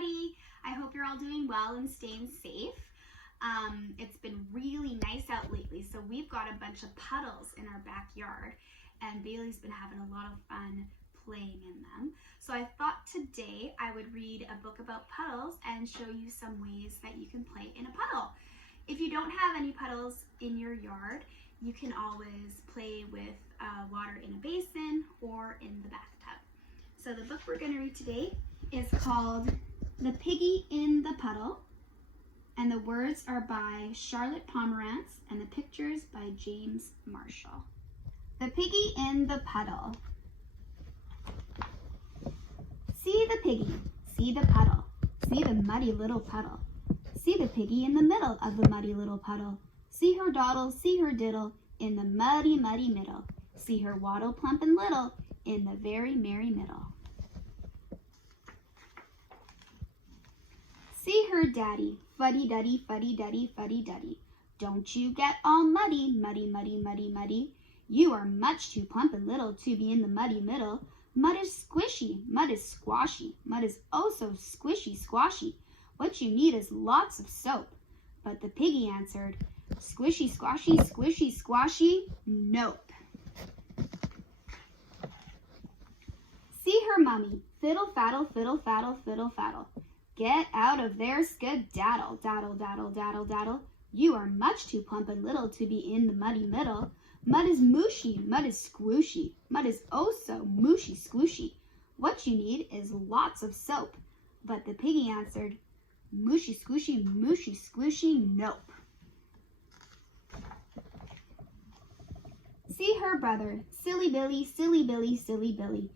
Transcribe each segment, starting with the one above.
everybody. I hope you're all doing well and staying safe. It's been really nice out lately, so we've got a bunch of puddles in our backyard, and Bailey's been having a lot of fun playing in them. So I thought today I would read a book about puddles and show you some ways that you can play in a puddle. If you don't have any puddles in your yard, you can always play with water in a basin or in the bathtub. So the book we're going to read today is called The Piggy in the Puddle, and the words are by Charlotte Pomerantz and the pictures by James Marshall. The Piggy in the Puddle. See the piggy, see the puddle, see the muddy little puddle. See the piggy in the middle of the muddy little puddle. See her dawdle, see her diddle, in the muddy, muddy middle. See her waddle plump and little, in the very merry middle. See her daddy, fuddy-duddy, fuddy-duddy, fuddy-duddy. Don't you get all muddy, muddy, muddy, muddy, muddy. You are much too plump and little to be in the muddy middle. Mud is squishy, mud is squashy, mud is oh so squishy, squashy. What you need is lots of soap. But the piggy answered, squishy, squashy, squishy, squashy, nope. See her mummy, fiddle, faddle, fiddle, faddle, fiddle, faddle. Get out of there, skedaddle, daddle, daddle, daddle, daddle. You are much too plump and little to be in the muddy middle. Mud is mushy, mud is squooshy, mud is oh so mushy, squooshy. What you need is lots of soap. But the piggy answered, mushy, squooshy, mushy, squooshy, nope. See her brother, silly Billy, silly Billy, silly Billy.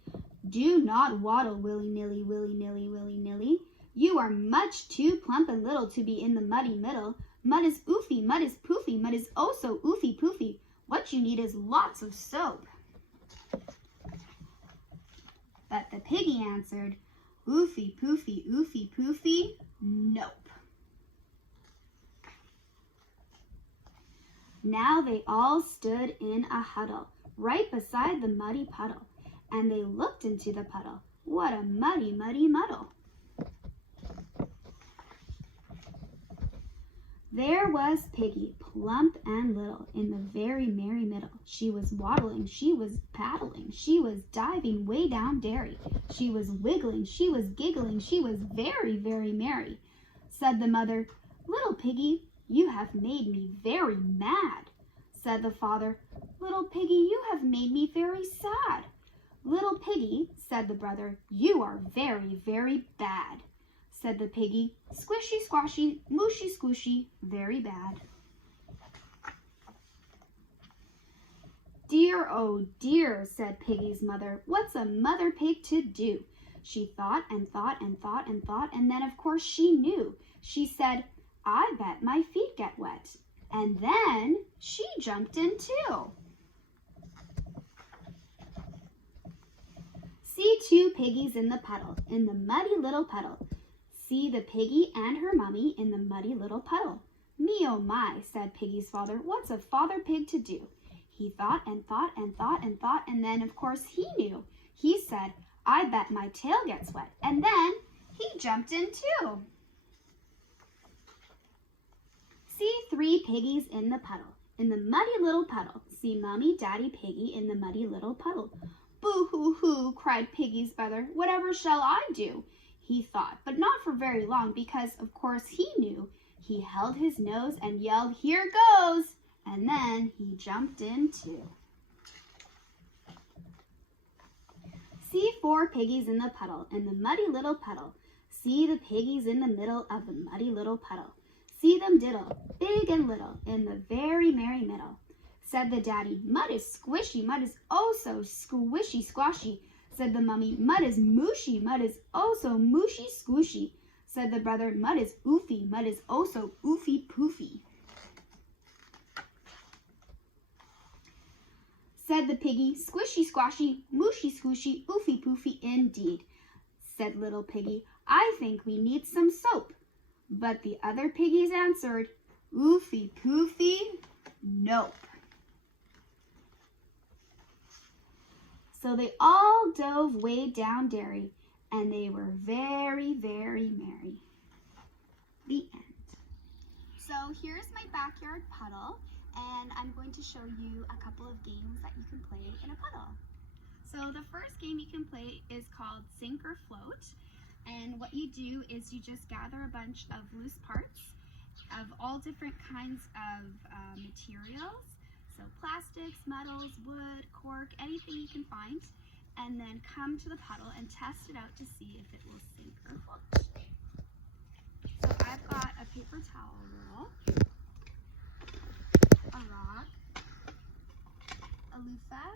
Do not waddle willy-nilly, willy-nilly, willy-nilly. You are much too plump and little to be in the muddy middle. Mud is oofy, mud is poofy, mud is oh so oofy poofy. What you need is lots of soap. But the piggy answered, oofy poofy, oofy poofy, nope. Now they all stood in a huddle, right beside the muddy puddle, and they looked into the puddle. What a muddy, muddy muddle. There was Piggy, plump and little, in the very merry middle. She was waddling, she was paddling, she was diving way down dairy. She was wiggling, she was giggling, she was very, very merry. Said the mother, little piggy, you have made me very mad. Said the father, little piggy, you have made me very sad. Little piggy, said the brother, you are very, very bad. Said the piggy, squishy, squashy, mushy, squishy, very bad. Dear, oh dear, said Piggy's mother, what's a mother pig to do? She thought and thought and thought and thought, and then of course she knew. She said, I bet my feet get wet. And then she jumped in too. See two piggies in the puddle, in the muddy little puddle. See the piggy and her mummy in the muddy little puddle. Me oh my, said Piggy's father, what's a father pig to do? He thought and thought and thought and thought, and then of course he knew. He said, I bet my tail gets wet. And then he jumped in too. See three piggies in the puddle, in the muddy little puddle. See Mummy, Daddy, Piggy in the muddy little puddle. Boo-hoo-hoo, cried Piggy's brother, whatever shall I do? He thought, but not for very long, because of course he knew. He held his nose and yelled, here goes! And then he jumped in too. See four piggies in the puddle, in the muddy little puddle. See the piggies in the middle of the muddy little puddle. See them diddle, big and little, in the very merry middle. Said the daddy, mud is squishy, mud is oh so squishy, squashy. Said the mummy, mud is mushy, mud is oh so mushy, squishy. Said the brother, mud is oofy, mud is oh so oofy, poofy. Said the piggy, squishy, squashy, mushy, squishy, oofy, poofy indeed. Said little piggy, I think we need some soap. But the other piggies answered, oofy, poofy, nope. So they all dove way down dairy, and they were very, very merry. The end. So here's my backyard puddle, and I'm going to show you a couple of games that you can play in a puddle. So the first game you can play is called Sink or Float, and what you do is you just gather a bunch of loose parts of all different kinds of materials, so plastics, metals, wood, cork, anything you can find, and then come to the puddle and test it out to see if it will sink or float. So I've got a paper towel roll, a rock, a loofah,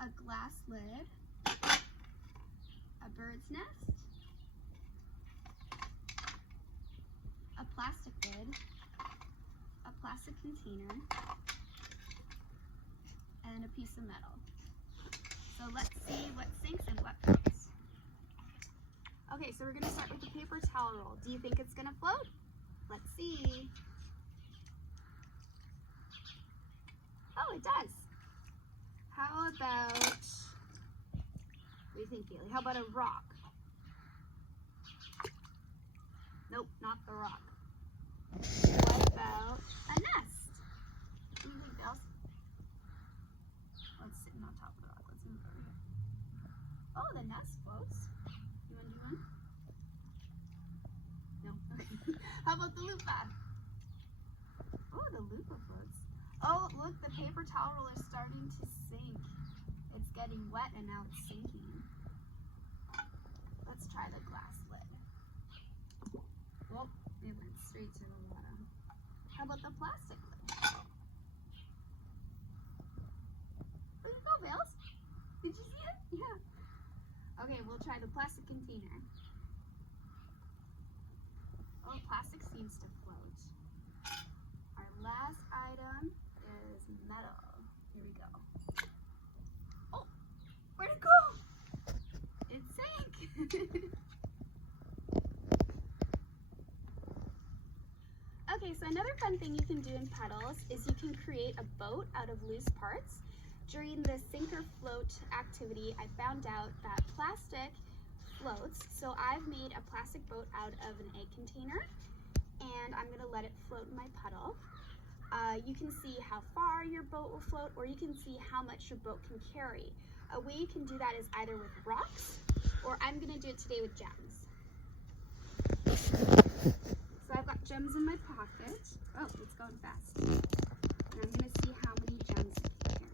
a glass lid, a bird's nest, a plastic lid, a plastic container, and a piece of metal. So let's see what sinks and what floats. Okay, so we're going to start with the paper towel roll. Do you think it's going to float? Let's see. Oh, it does. How about, what do you think, Bailey? How about a rock? Nope, not the rock. What about a nest? What do you think, Bales? Let's sit on top of the rock. Let's move over here. Oh, the nest floats. You want to do one? No? Okay. How about the loofah? Oh, the loofah floats. Oh, look, the paper towel roll is starting to sink. It's getting wet and now it's sinking. Let's try the glass lid. Oh, it went straight to the bottom. How about the plastic lid? Where'd it go, Vales? Did you see it? Yeah. Okay, we'll try the plastic container. Oh, plastic seems to float. Our last item is metal. Here we go. Oh, where'd it go? It sank. Okay, so another fun thing you can do in puddles is you can create a boat out of loose parts. During the sink or float activity, I found out that plastic floats. So I've made a plastic boat out of an egg container, and I'm gonna let it float in my puddle. You can see how far your boat will float, or you can see how much your boat can carry. A way you can do that is either with rocks, or I'm gonna do it today with gems. So I've got gems in my pocket. Oh, it's going fast. And I'm gonna see how many gems it can carry.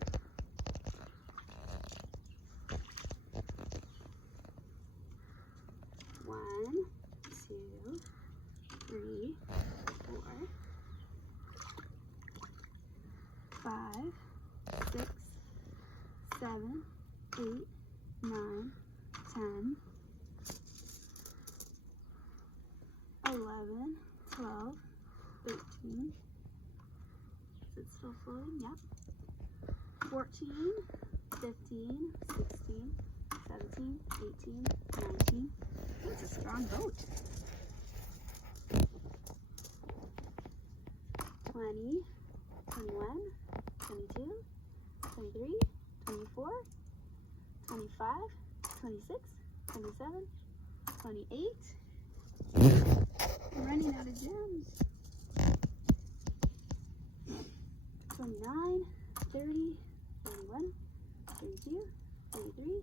One, two, three, 4, 5, 6, 7, 8, 9, 10, 11, 12, 13. Is it still floating? Yep. 14, 15, 16, 17, 18, 19. It's a strong boat. 20, 21, 22, 23, 24, 25, 26, 27, 28. I'm running out of gems. 29, 30, 31, 32, 33,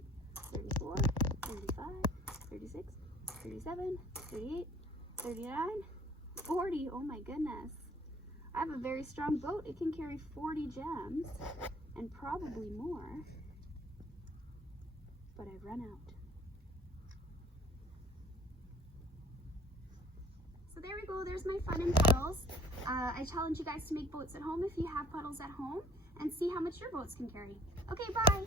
34, 35, 36, 37, 38, 39, 40. Oh my goodness. I have a very strong boat. It can carry 40 gems and probably more, but I've run out. So there we go, there's my fun in puddles. I challenge you guys to make boats at home if you have puddles at home and see how much your boats can carry. Okay, bye.